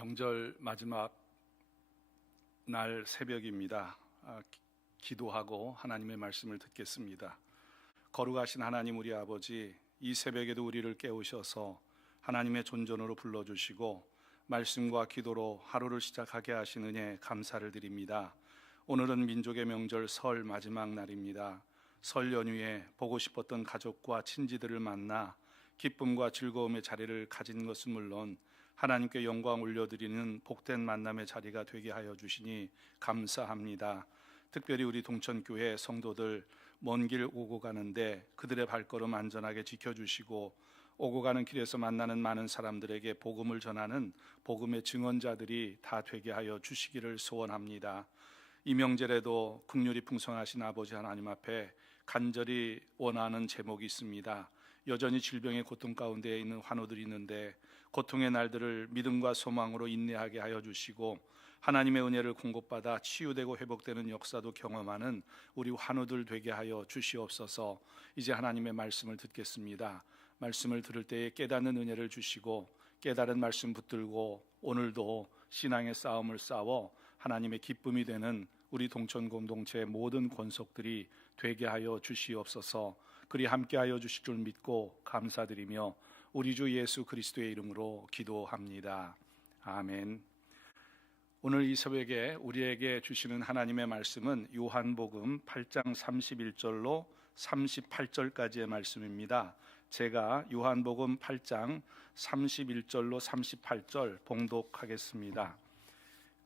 명절 마지막 날 새벽입니다. 기도하고 하나님의 말씀을 듣겠습니다. 거룩하신 하나님 우리 아버지, 이 새벽에도 우리를 깨우셔서 하나님의 존전으로 불러주시고 말씀과 기도로 하루를 시작하게 하신 은혜 감사를 드립니다. 오늘은 민족의 명절 설 마지막 날입니다. 설 연휴에 보고 싶었던 가족과 친지들을 만나 기쁨과 즐거움의 자리를 가진 것은 물론 하나님께 영광 올려드리는 복된 만남의 자리가 되게 하여 주시니 감사합니다. 특별히 우리 동천교회 성도들 먼 길 오고 가는데 그들의 발걸음 안전하게 지켜주시고 오고 가는 길에서 만나는 많은 사람들에게 복음을 전하는 복음의 증언자들이 다 되게 하여 주시기를 소원합니다. 이 명절에도 긍휼이 풍성하신 아버지 하나님 앞에 간절히 원하는 제목이 있습니다. 여전히 질병의 고통 가운데 있는 환우들이 있는데 고통의 날들을 믿음과 소망으로 인내하게 하여 주시고 하나님의 은혜를 공급받아 치유되고 회복되는 역사도 경험하는 우리 환우들 되게 하여 주시옵소서. 이제 하나님의 말씀을 듣겠습니다. 말씀을 들을 때에 깨닫는 은혜를 주시고 깨달은 말씀 붙들고 오늘도 신앙의 싸움을 싸워 하나님의 기쁨이 되는 우리 동천 공동체의 모든 권속들이 되게 하여 주시옵소서. 그리 함께하여 주실 줄 믿고 감사드리며 우리 주 예수 그리스도의 이름으로 기도합니다. 아멘. 오늘 이 새벽에 우리에게 주시는 하나님의 말씀은 요한복음 8장 31절로 38절까지의 말씀입니다. 제가 요한복음 8장 31절로 38절 봉독하겠습니다.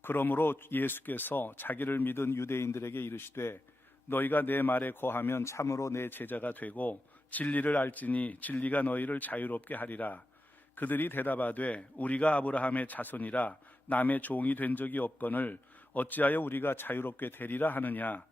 그러므로 예수께서 자기를 믿은 유대인들에게 이르시되 너희가 내 말에 거하면 참으로 내 제자가 되고 진리를 알지니 진리가 너희를 자유롭게 하리라. 그들이 대답하되 우리가 아브라함의 자손이라 남의 종이 된 적이 없거늘 어찌하여 우리가 자유롭게 되리라 하느냐.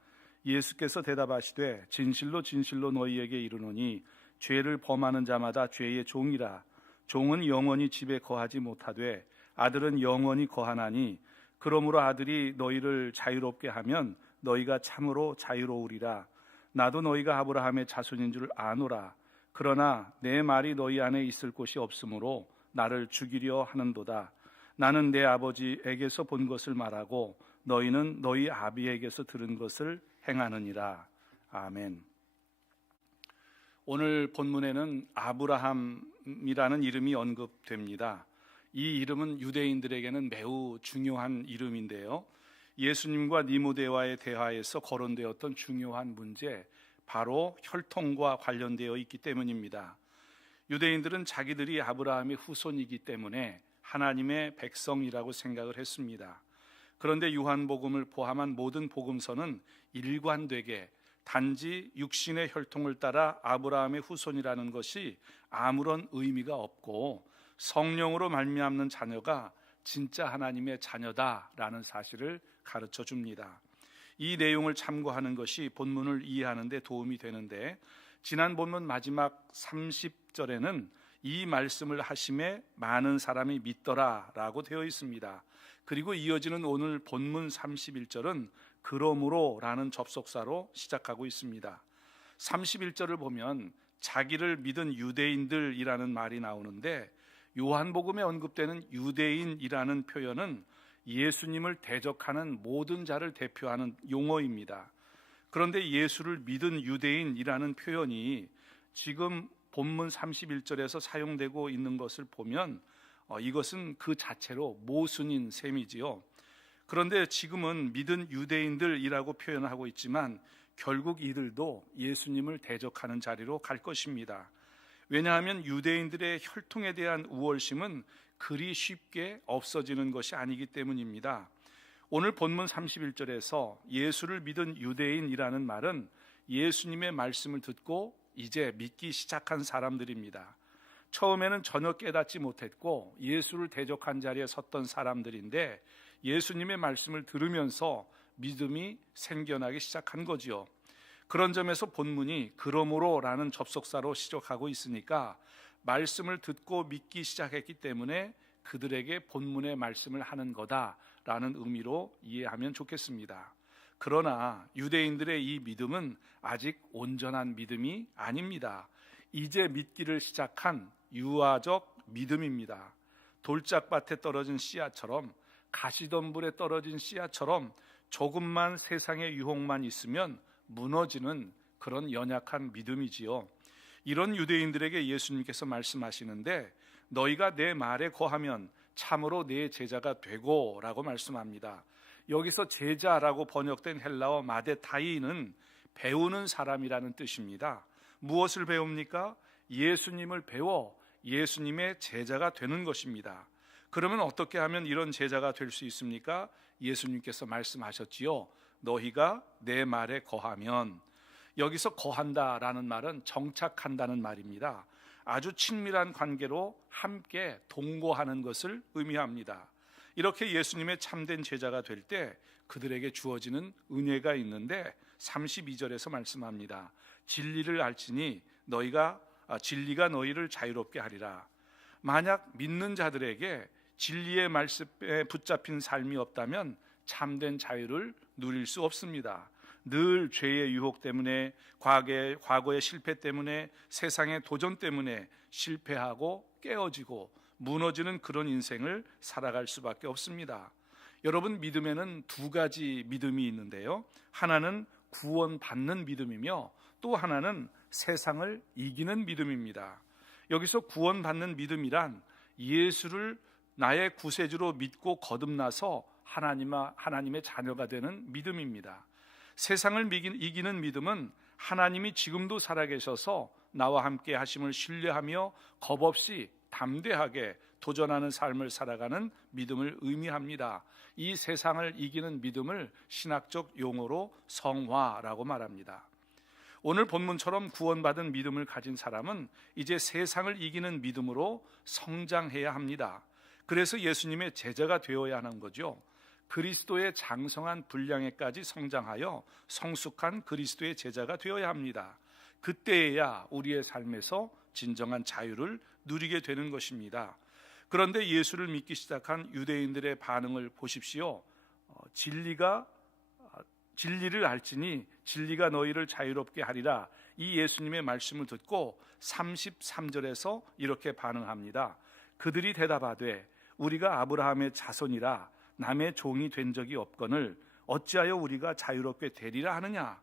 예수께서 대답하시되 진실로 진실로 너희에게 이르노니 죄를 범하는 자마다 죄의 종이라. 종은 영원히 집에 거하지 못하되 아들은 영원히 거하나니 그러므로 아들이 너희를 자유롭게 하면 너희가 참으로 자유로우리라. 나도 너희가 아브라함의 자손인 줄 아노라. 그러나 내 말이 너희 안에 있을 곳이 없으므로 나를 죽이려 하는도다. 나는 내 아버지에게서 본 것을 말하고 너희는 너희 아비에게서 들은 것을 행하느니라. 아멘. 오늘 본문에는 아브라함이라는 이름이 언급됩니다. 이 이름은 유대인들에게는 매우 중요한 이름인데요. 예수님과 니모데와의 대화에서 거론되었던 중요한 문제, 바로 혈통과 관련되어 있기 때문입니다. 유대인들은 자기들이 아브라함의 후손이기 때문에 하나님의 백성이라고 생각을 했습니다. 그런데 요한복음을 포함한 모든 복음서는 일관되게 단지 육신의 혈통을 따라 아브라함의 후손이라는 것이 아무런 의미가 없고 성령으로 말미암는 자녀가 진짜 하나님의 자녀다라는 사실을 가르쳐 줍니다. 이 내용을 참고하는 것이 본문을 이해하는 데 도움이 되는데 지난 본문 마지막 30절에는 이 말씀을 하심에 많은 사람이 믿더라라고 되어 있습니다. 그리고 이어지는 오늘 본문 31절은 그러므로라는 접속사로 시작하고 있습니다. 31절을 보면 자기를 믿은 유대인들이라는 말이 나오는데 요한복음에 언급되는 유대인이라는 표현은 예수님을 대적하는 모든 자를 대표하는 용어입니다. 그런데 예수를 믿은 유대인이라는 표현이 지금 본문 31절에서 사용되고 있는 것을 보면 이것은 그 자체로 모순인 셈이지요. 그런데 지금은 믿은 유대인들이라고 표현하고 있지만 결국 이들도 예수님을 대적하는 자리로 갈 것입니다. 왜냐하면 유대인들의 혈통에 대한 우월심은 그리 쉽게 없어지는 것이 아니기 때문입니다. 오늘 본문 31절에서 예수를 믿은 유대인이라는 말은 예수님의 말씀을 듣고 이제 믿기 시작한 사람들입니다. 처음에는 전혀 깨닫지 못했고 예수를 대적한 자리에 섰던 사람들인데 예수님의 말씀을 들으면서 믿음이 생겨나기 시작한 거지요. 그런 점에서 본문이 그러므로라는 접속사로 시작하고 있으니까 말씀을 듣고 믿기 시작했기 때문에 그들에게 본문의 말씀을 하는 거다라는 의미로 이해하면 좋겠습니다. 그러나 유대인들의 이 믿음은 아직 온전한 믿음이 아닙니다. 이제 믿기를 시작한 유아적 믿음입니다. 돌짝밭에 떨어진 씨앗처럼, 가시덤불에 떨어진 씨앗처럼 조금만 세상의 유혹만 있으면 무너지는 그런 연약한 믿음이지요. 이런 유대인들에게 예수님께서 말씀하시는데, 너희가 내 말에 거하면 참으로 내 제자가 되고 라고 말씀합니다. 여기서 제자라고 번역된 헬라어 마데타이는 배우는 사람이라는 뜻입니다. 무엇을 배웁니까? 예수님을 배워 예수님의 제자가 되는 것입니다. 그러면 어떻게 하면 이런 제자가 될 수 있습니까? 예수님께서 말씀하셨지요. 너희가 내 말에 거하면. 여기서 거한다라는 말은 정착한다는 말입니다. 아주 친밀한 관계로 함께 동거하는 것을 의미합니다. 이렇게 예수님의 참된 제자가 될 때 그들에게 주어지는 은혜가 있는데 32절에서 말씀합니다. 진리를 알지니 진리가 너희를 자유롭게 하리라. 만약 믿는 자들에게 진리의 말씀에 붙잡힌 삶이 없다면 참된 자유를 누릴 수 없습니다. 늘 죄의 유혹 때문에, 과거의 실패 때문에, 세상의 도전 때문에 실패하고 깨어지고 무너지는 그런 인생을 살아갈 수밖에 없습니다. 여러분, 믿음에는 두 가지 믿음이 있는데요. 하나는 구원받는 믿음이며 또 하나는 세상을 이기는 믿음입니다. 여기서 구원받는 믿음이란 예수를 나의 구세주로 믿고 거듭나서 하나님의 자녀가 되는 믿음입니다. 세상을 이기는 믿음은 하나님이 지금도 살아계셔서 나와 함께 하심을 신뢰하며 겁없이 담대하게 도전하는 삶을 살아가는 믿음을 의미합니다. 이 세상을 이기는 믿음을 신학적 용어로 성화라고 말합니다. 오늘 본문처럼 구원받은 믿음을 가진 사람은 이제 세상을 이기는 믿음으로 성장해야 합니다. 그래서 예수님의 제자가 되어야 하는 거죠. 그리스도의 장성한 분량에까지 성장하여 성숙한 그리스도의 제자가 되어야 합니다. 그때야 우리의 삶에서 진정한 자유를 누리게 되는 것입니다. 그런데 예수를 믿기 시작한 유대인들의 반응을 보십시오. 진리를 알지니 진리가 너희를 자유롭게 하리라. 이 예수님의 말씀을 듣고 33절에서 이렇게 반응합니다. 그들이 대답하되 우리가 아브라함의 자손이라 남의 종이 된 적이 없거늘 어찌하여 우리가 자유롭게 되리라 하느냐.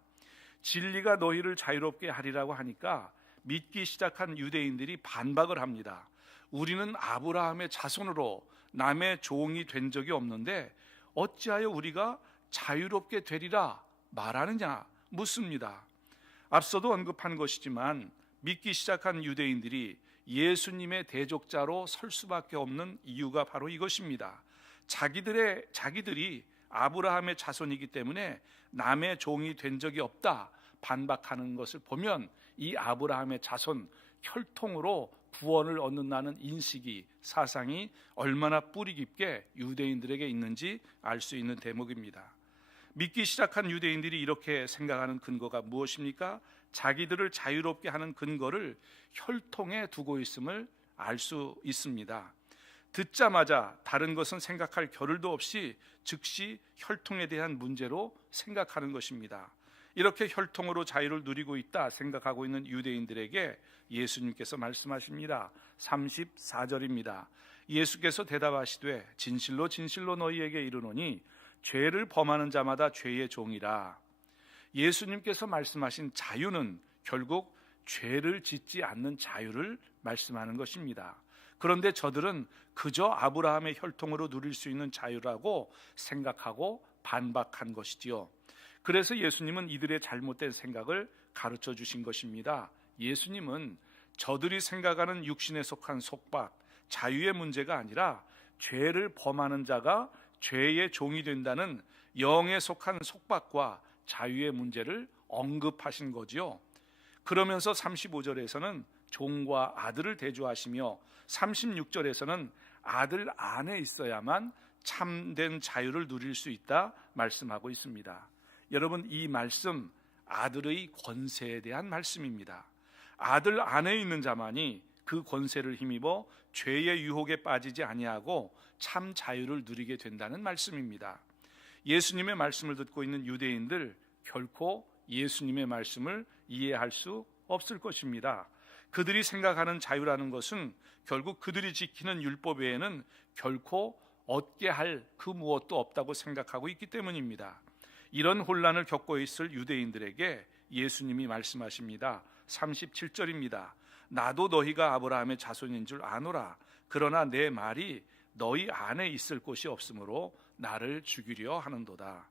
진리가 너희를 자유롭게 하리라고 하니까 믿기 시작한 유대인들이 반박을 합니다. 우리는 아브라함의 자손으로 남의 종이 된 적이 없는데 어찌하여 우리가 자유롭게 되리라 말하느냐 묻습니다. 앞서도 언급한 것이지만 믿기 시작한 유대인들이 예수님의 대적자로 설 수밖에 없는 이유가 바로 이것입니다. 자기들이 아브라함의 자손이기 때문에 남의 종이 된 적이 없다 반박하는 것을 보면 이 아브라함의 자손 혈통으로 구원을 얻는다는 인식이, 사상이 얼마나 뿌리 깊게 유대인들에게 있는지 알 수 있는 대목입니다. 믿기 시작한 유대인들이 이렇게 생각하는 근거가 무엇입니까? 자기들을 자유롭게 하는 근거를 혈통에 두고 있음을 알 수 있습니다. 듣자마자 다른 것은 생각할 겨를도 없이 즉시 혈통에 대한 문제로 생각하는 것입니다. 이렇게 혈통으로 자유를 누리고 있다 생각하고 있는 유대인들에게 예수님께서 말씀하십니다. 34절입니다. 예수께서 대답하시되 진실로 진실로 너희에게 이르노니 죄를 범하는 자마다 죄의 종이라. 예수님께서 말씀하신 자유는 결국 죄를 짓지 않는 자유를 말씀하는 것입니다. 그런데 저들은 그저 아브라함의 혈통으로 누릴 수 있는 자유라고 생각하고 반박한 것이지요. 그래서 예수님은 이들의 잘못된 생각을 가르쳐 주신 것입니다. 예수님은 저들이 생각하는 육신에 속한 속박, 자유의 문제가 아니라 죄를 범하는 자가 죄의 종이 된다는 영에 속한 속박과 자유의 문제를 언급하신 거지요. 그러면서 35절에서는 종과 아들을 대조하시며 36절에서는 아들 안에 있어야만 참된 자유를 누릴 수 있다 말씀하고 있습니다. 여러분, 이 말씀 아들의 권세에 대한 말씀입니다. 아들 안에 있는 자만이 그 권세를 힘입어 죄의 유혹에 빠지지 아니하고 참 자유를 누리게 된다는 말씀입니다. 예수님의 말씀을 듣고 있는 유대인들 결코 예수님의 말씀을 이해할 수 없을 것입니다. 그들이 생각하는 자유라는 것은 결국 그들이 지키는 율법 외에는 결코 얻게 할 그 무엇도 없다고 생각하고 있기 때문입니다. 이런 혼란을 겪고 있을 유대인들에게 예수님이 말씀하십니다. 37절입니다. 나도 너희가 아브라함의 자손인 줄 아노라. 그러나 내 말이 너희 안에 있을 곳이 없으므로 나를 죽이려 하는도다.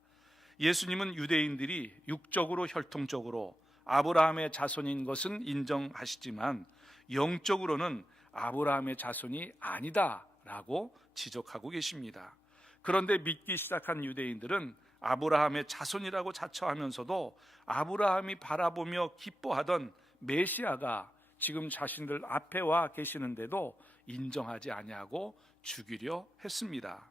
예수님은 유대인들이 육적으로 혈통적으로 아브라함의 자손인 것은 인정하시지만 영적으로는 아브라함의 자손이 아니다라고 지적하고 계십니다. 그런데 믿기 시작한 유대인들은 아브라함의 자손이라고 자처하면서도 아브라함이 바라보며 기뻐하던 메시아가 지금 자신들 앞에 와 계시는데도 인정하지 아니하고 죽이려 했습니다.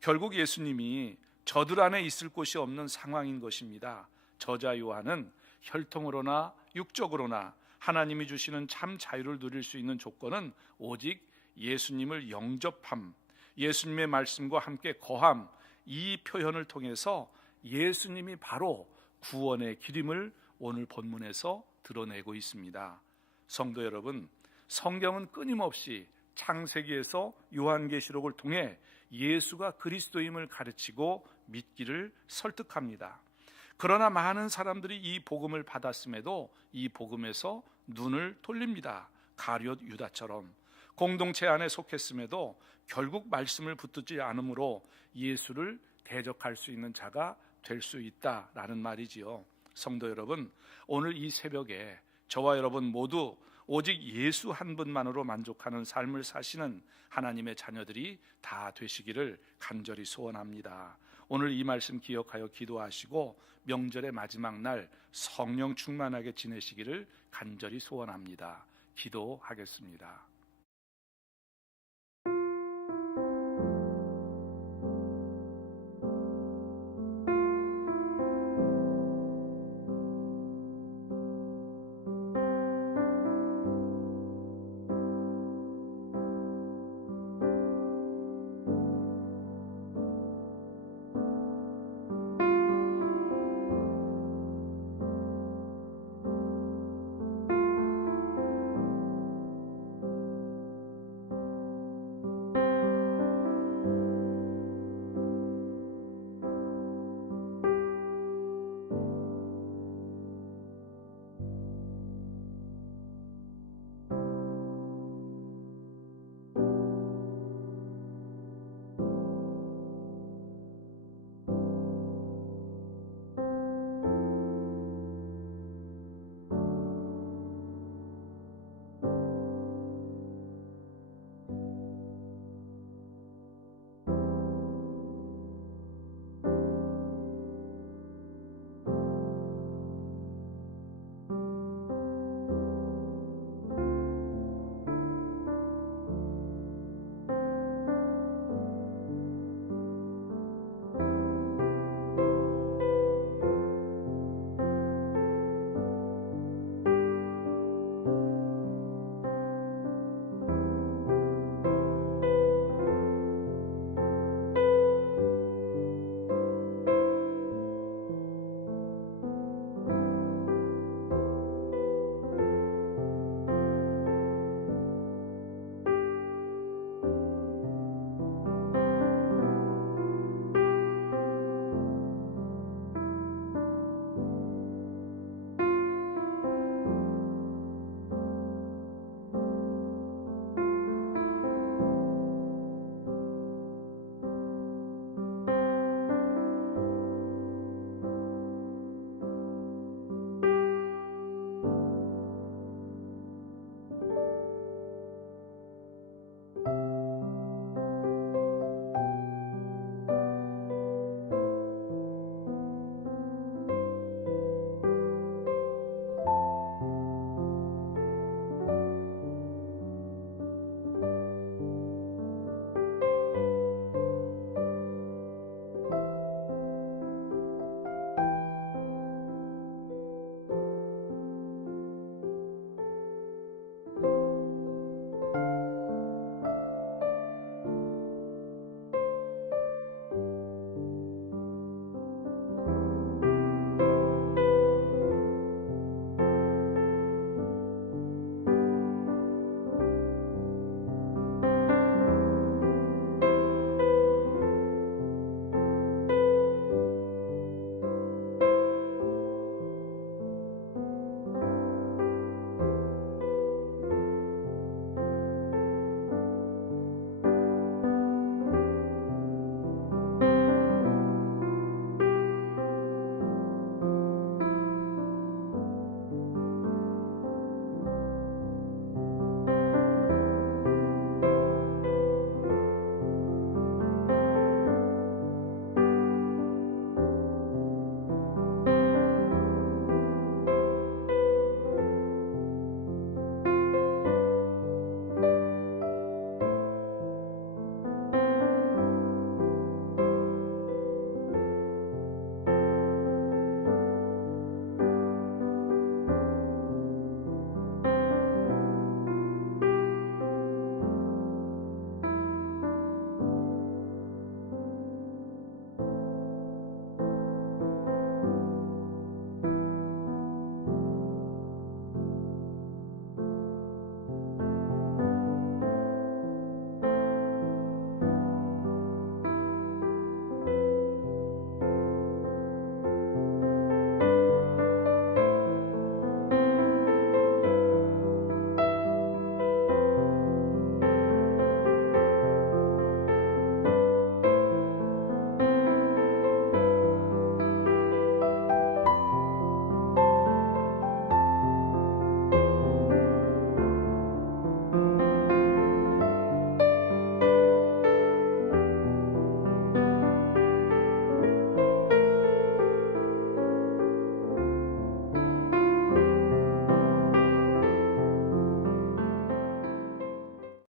결국 예수님이 저들 안에 있을 곳이 없는 상황인 것입니다. 저자 요한은 혈통으로나 육적으로나 하나님이 주시는 참 자유를 누릴 수 있는 조건은 오직 예수님을 영접함, 예수님의 말씀과 함께 거함, 이 표현을 통해서 예수님이 바로 구원의 길임을 오늘 본문에서 드러내고 있습니다. 성도 여러분, 성경은 끊임없이 창세기에서 요한계시록을 통해 예수가 그리스도임을 가르치고 믿기를 설득합니다. 그러나 많은 사람들이 이 복음을 받았음에도 이 복음에서 눈을 돌립니다. 가룟 유다처럼 공동체 안에 속했음에도 결국 말씀을 붙들지 않으므로 예수를 대적할 수 있는 자가 될 수 있다라는 말이지요. 성도 여러분, 오늘 이 새벽에 저와 여러분 모두 오직 예수 한 분만으로 만족하는 삶을 사시는 하나님의 자녀들이 다 되시기를 간절히 소원합니다. 오늘 이 말씀 기억하여 기도하시고 명절의 마지막 날 성령 충만하게 지내시기를 간절히 소원합니다. 기도하겠습니다.